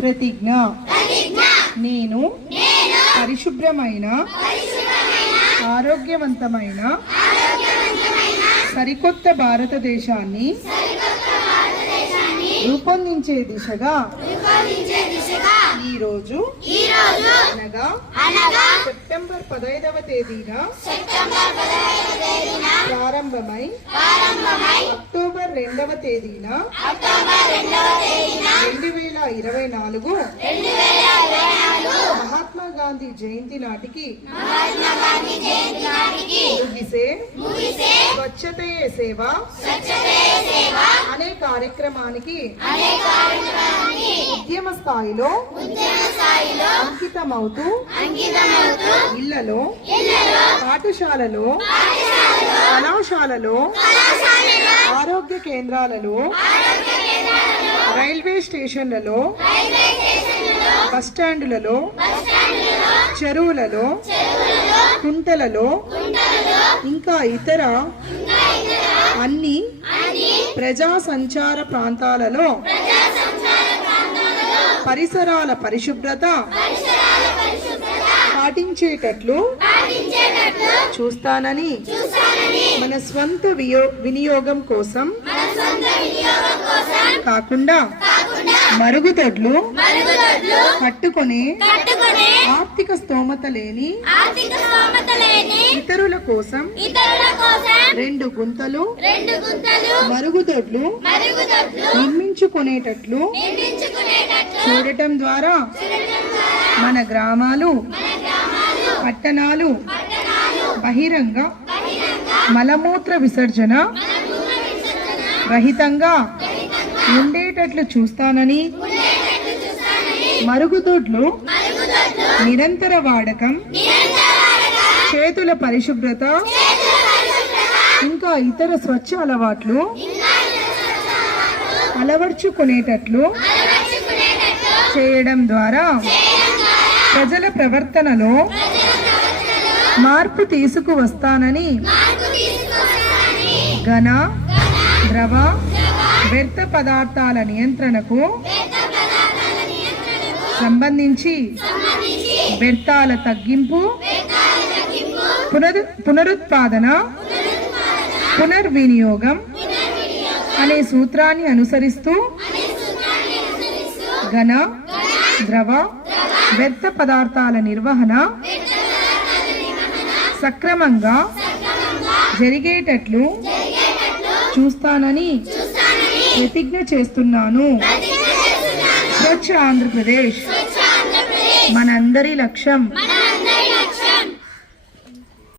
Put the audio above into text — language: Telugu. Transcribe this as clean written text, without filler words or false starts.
ప్రతిజ్ఞ నేను పరిశుభ్రమైన ఆరోగ్యవంతమైన సరికొత్త భారతదేశాన్ని రూపొందించే దిశగా ఈరోజు అనగా సెప్టెంబర్ 15వ తేదీన ప్రారంభమై అక్టోబర్ 2వ తేదీన 2024 మహాత్మా గాంధీ జయంతి నాటికి ముగిసే స్వచ్ఛతయే సేవ అనే కార్యక్రమానికి ఉద్యమ స్థాయిలో అంకితమవుతూ ఇళ్లలో, పాఠశాలలో, కళాశాలలో, ఆరోగ్య కేంద్రాలలో, రైల్వే స్టేషన్లలో, బస్టాండులలో, చెరువులలో, కుంటలలో, ఇంకా ఇతర అన్ని ప్రజా సంచార ప్రాంతాలలో పరిసరాల పరిశుభ్రత పాటించేటట్లు చూస్తానని మన స్వంత వినియోగం కోసం కాకుండా మరుగుదొడ్లు కట్టుకునే ఆర్థిక స్తోమత లేని ఇతరుల కోసం 2 గుంతలు మరుగుదొడ్లు నిర్మించుకునేటట్లు చూడటం ద్వారా మన గ్రామాలు, పట్టణాలు బహిరంగ మలమూత్ర విసర్జన రహితంగా ఉండేటట్లు చూస్తానని, మరుగుదొడ్లు నిరంతర వాడకం, చేతుల పరిశుభ్రత, ఇంకా ఇతర స్వచ్ఛ అలవాట్లు అలవర్చుకునేటట్లు చేయడం ద్వారా ప్రజల ప్రవర్తనలో మార్పు తీసుకువస్తానని ఘన, ద్రవ, వ్యర్థ పదార్థాల నియంత్రణకు సంబంధించి వ్యర్థాల తగ్గింపు, పునరుత్పాదన, పునర్వినియోగం అనే సూత్రాన్ని అనుసరిస్తూ ఘన, ద్రవ, వ్యర్థ పదార్థాల నిర్వహణ సక్రమంగా జరిగేటట్లు చూస్తానని ప్రతిజ్ఞ చేస్తున్నాను. స్వచ్ఛ ఆంధ్రప్రదేశ్ మనందరి లక్ష్యం.